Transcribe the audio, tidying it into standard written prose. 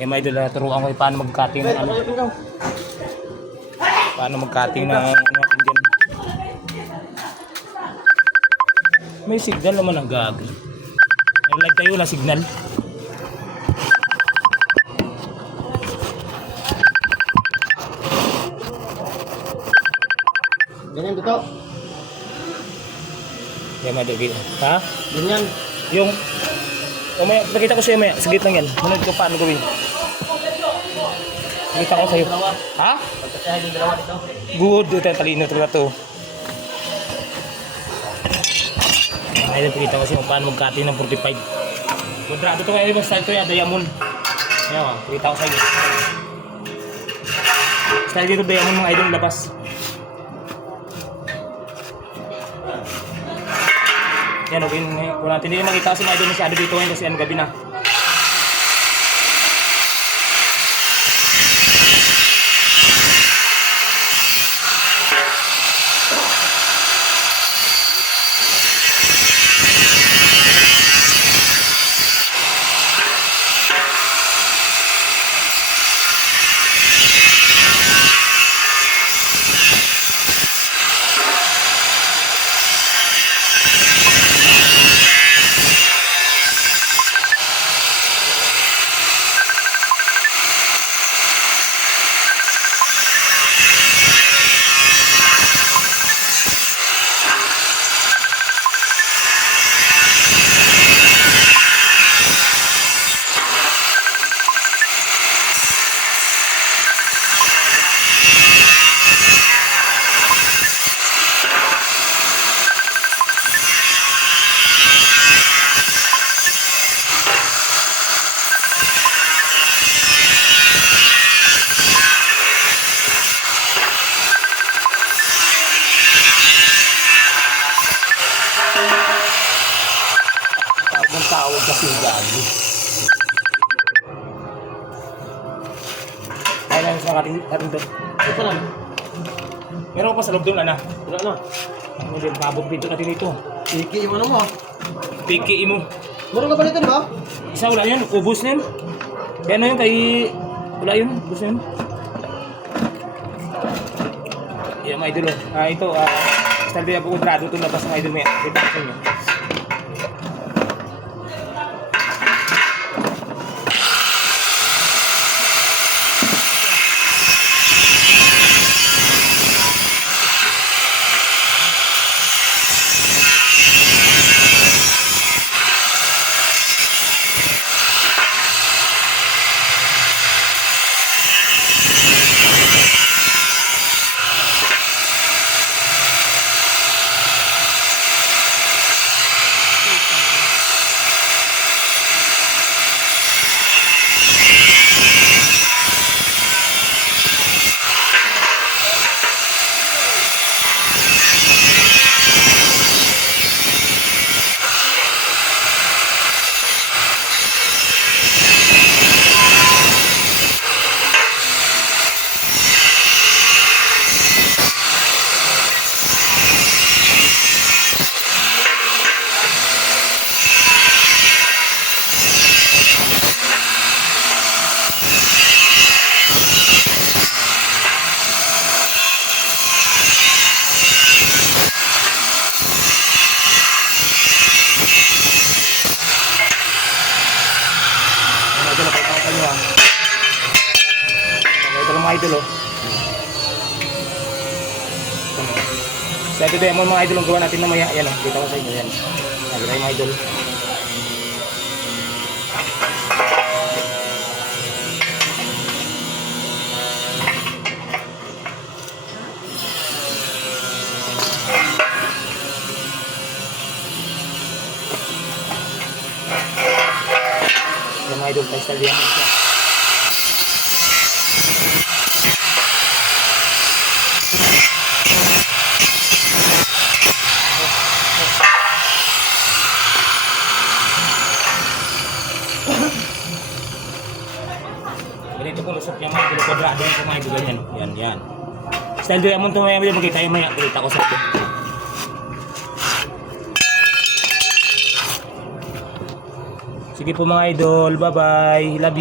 Eh may idol, turuan ko paano mag-cutting ng ano. Paano mag-cutting ng ano natin dyan. May signal naman ang gag. May live tayo, wala signal. Ganyan dito. Yan mga idol. Ha? Ganyan. Yung maya, nakita ko sa'yo maya. Saglit lang yan. Manood ko paano gawin. Nakita ko sa'yo. Ha? Pagkasahin yung dalawa dito. Good. Ito yung talino talaga to. Ay, nakita ko sa'yo paano mag-cutting ng 45. Kudrado to kaya ibang style to yan. Diamond. Ayan o. Nakita ko sa'yo. Style dito diamond mga idol labas. Yan, okay. Kung natin hindi makita kasi mga idol masyado dito ngayon kasi gabi na. Tawag kasi gabi. Kaya lang sa ating doon. Ito lang. Meron pa sa loob doon, ana. Wala na. Ano din, pabog dito natin ito. Iki yung ano mo. Piki mo. Meron ka ba dito, di ba? Isa wala yun, ubos na yun. Kaya na yun, kay... Wala yun, ubos na yun. Yan mga idol. Ito, style din ako kudrado ito labas ng idol mo yan. Ito sa inyo. Ito lang mga idol oh. So ito din mga idol ang gawa natin na maya. Yan oh, kita ko sa inyo yan. Nagray mga idol. Yan mga idol, pa-style yan siya. Ganito po lusok niya mga idol, kwadrado yung mga idol ganyan. Yan, yan. Style diamond ito mga idol, makita yung maya. Kita ko sa ito. Sige po mga idol, bye bye, love you.